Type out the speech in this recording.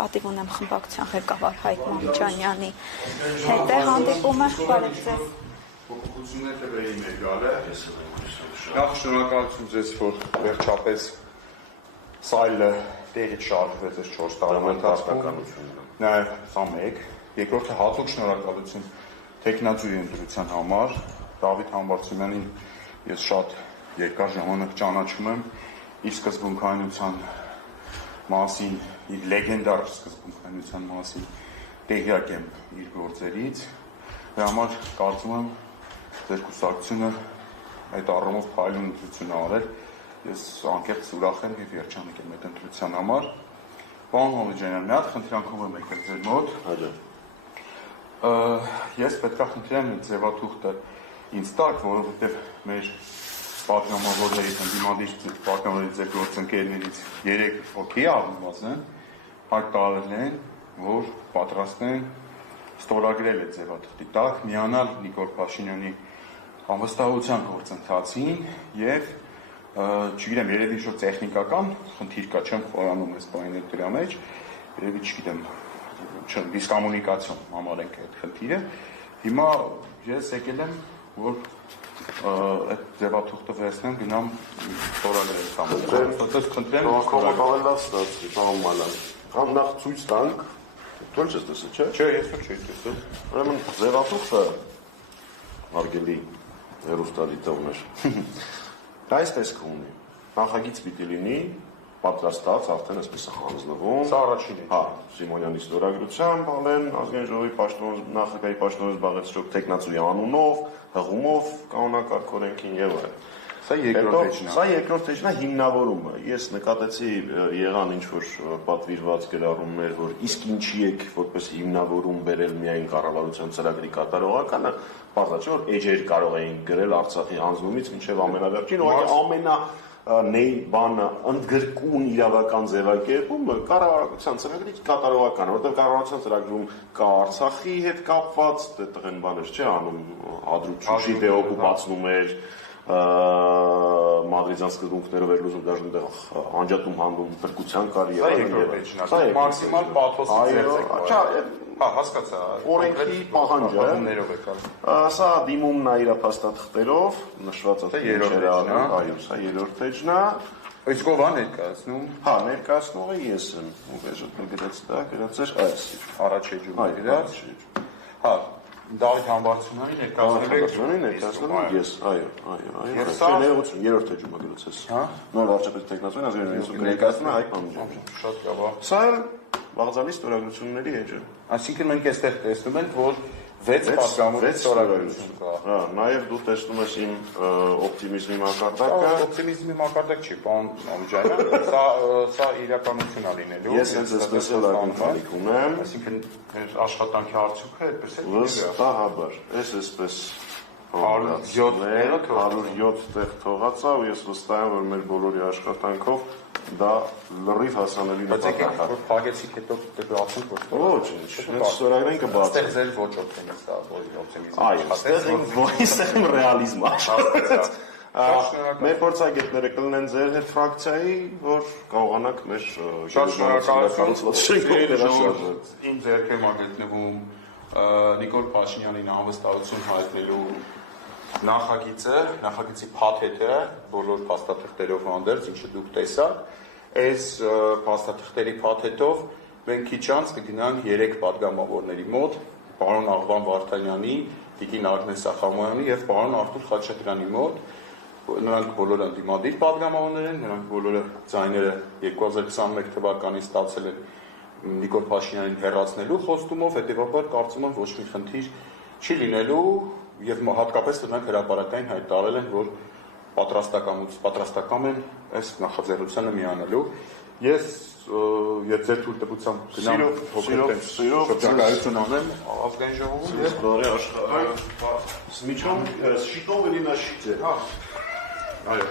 պատիվ ունեմ խմբակցության ղեկավար Հայկ Մամիջանյանի հետ է հանդիպումը, բարև ձեզ։ Փոփոխություններ տվերի ներկալը։ Նախ շնորհակալություն ձեզ, որ վերջապես սայլը տեղից շարժվեց այս 4 տարվա ընթացքում։ Սա մեկ, երկրորդը հատուկ շնորհակալություն տեխնացուի ընտրության համար, Դավիթ Համբարձումյանին ես շատ երկար ժամանակ ճանաչում եմ, իր սկզբունքայնության մասին, իր լեգենդար սկզբունքայնության մասին տեղյակ եմ իր գործերից, դրա համար կարծում եմ ձեր կուսակցությունը այդ առումով փայլուն ընտրություն արել, ես անկեղծ ուրախ եմ և երջանիկ եմ այդ ընտրության համար։ Պարոն Մամիջանյան, մի հատ խնդրանքով եմ եկել ձեր մոտ։ Ես պետք է խնդրեմ ձևաթուղթը ինձ տակ, որովհետև մեր պատգամավորներից, ընդդիմադիր պատգամավորներից ձեր գործընկերներից 3 հոգի առնված են, հայտ տալել են, որ պատրաստ են ստորագրել այդ ձևաթղթի տակ, միանալ Նիկոլ Փաշինյանի անվստահության գործընթացին և չգիտեմ, երևի ինչ-որ տեխնիկական խնդիր կա, չեմ խորանում այս բաներ դրա մեջ, երևի չգիտեմ, դիսկոմունիկացիոն համարենք այդ խնդիրը։ Հիմա ես եկել եմ, որ այդ ձևաթուղթը վերցնեմ, գնամ ստորագրել խնդրեմ։ Ավելի լավ ստացվի, պարոն Մալյան։ Կամ նախ ցույց տանք, թույլ չես տեսել, չէ՞։ Չէ, ես ոչ չեմ տեսել։ Ուրեմն ձևաթուղթը հարգելի հեռուստադիտողներ, այսպես կունի, նախագիծ պիտի լինի, պատրաստած, արդեն այսպես է հանձնվում։ Սա առաջինն է։ Հա, Սիմոնյանի ստորագրությամբ ալեն ազգային ժողովի նախագահի պաշտոնը զբաղեցրող տեխնացուի անունով, հղումով, կանոնակարգ օրենքին եւ այլն։ Սա երկրորդ էջն է։ Սա երկրորդ էջն է հիմնավորումը։ Ես նկատեցի եղան ինչ-որ պատվիրված գրառումներ, որ իսկ ինչի եք որպես հիմնավորում բերել միայն կառավարության ծրագրի կատարողականը, բարձր չէ որ էջեր կարող էին գրել Արցախի հանձնումից մինչև ամենավերջին, ուղղակի բանը ընդգրկուն իրավական ձևակերպումը կառավարության ծրագրի կատարողական, որտեղ կառավարության ծրագրում կա Արցախի հետ կապված, տղեն բաներ չէ անում, հադրութուշի դեօկուպացնում էր, մադրիդյան սկզբունքներով էր լուծում, դաժան այնտեղ անջատում հանդում փրկության կար եւ այլն։ Մաքսիմալ պաթոսի Հա, հասկացա։ Օրենքի պահանջը։ Սա դիմումն է իր փաստաթղթերով, նշված է այո, սա երրորդ էջն է։ Իսկ ով է ներկայացնում։ Հա, ներկայացնողը ես եմ, ով է գրած այս առաջ էջում գրած։ Հա, Դավիթ Համբարձումյանի ներկայացնում ես, այո։ Ներողություն, երրորդ էջում է գրած ես։ Հա։ Նոր վարչապետ տեխնացուին ազգային ժողովի ներկայացնում է Հայկ Մամիջանյանը։ Շատ լավ։ Սա վաղձալի ստորագրությունների էջը։ Այսինքն մենք այստեղ տեսնում ենք, որ 6 պատգամավորի ստորագրություն կա։ Հա, նաև դու տեսնում ես իմ օպտիմիզմի մակարդակը։ Օպտիմիզմի մակարդակ չի, պարոն Մամիջանյան, սա իրականություն է լինելու։ Ես հենց այսպես էլ ակնկալիք ունեմ։ Այսինքն մեր աշխատանքի արդյունքը այդպես է։ Վստահաբար, այսպես 107 տեղ թողած է ու ես վստահ եմ, որ մեր բոլորի աշխատանքով դա լրիվ հասանելի նպատակ է։ Որ փակեցիք հետո դեպացնենք որ ոչինչ, մենք ստորագրեն կբացենք։ Այստեղ ձեր ոչ օպտիմիստ է, օպտիմիզմ։ Այո, այստեղ ռեալիզմ աշխատեց։ Մեր փորձագետները կլինեն ձեր հետ ֆրակցիայի, որ կարողանաք մեր շատ շնորհակալություն։ Իմ ձեռքերում է գտնվում Նիկոլ Փաշինյանին անվստահություն հայտնելու նախագիծի փաթեթը, բոլոր փաստաթղթերով հանդերձ, ինչը դուք տեսաք, այս փաստաթղթերի փաթեթով մենք քիչ անց կգնանք 3 պատգամավորների մոտ, պարոն Աղվան Վարդանյանի, տիկին Ագնես Ախամոյանի և պարոն Արթուր Խաչատրյանի մոտ, նրանք բոլորը ընդդիմադիր պատգամավորներ են, նրանք բոլորը ձայները 2021 թվականին ստացել են Նիկոլ Փաշինյանին հեռացնելու խոստումով, հետևաբար կարծում եմ ոչ մի խնդիր չի լինելու և հատկապես նրանք հրապարակային հայտ տալել են, որ պատրաստական են այս նախաձեռնությանը միանալու։ Ես ձեր թույլտվությամբ գնամ շրջագայություն անեմ ազգային ժողովում և Շիտով էլի նա շիտ է։ Այո։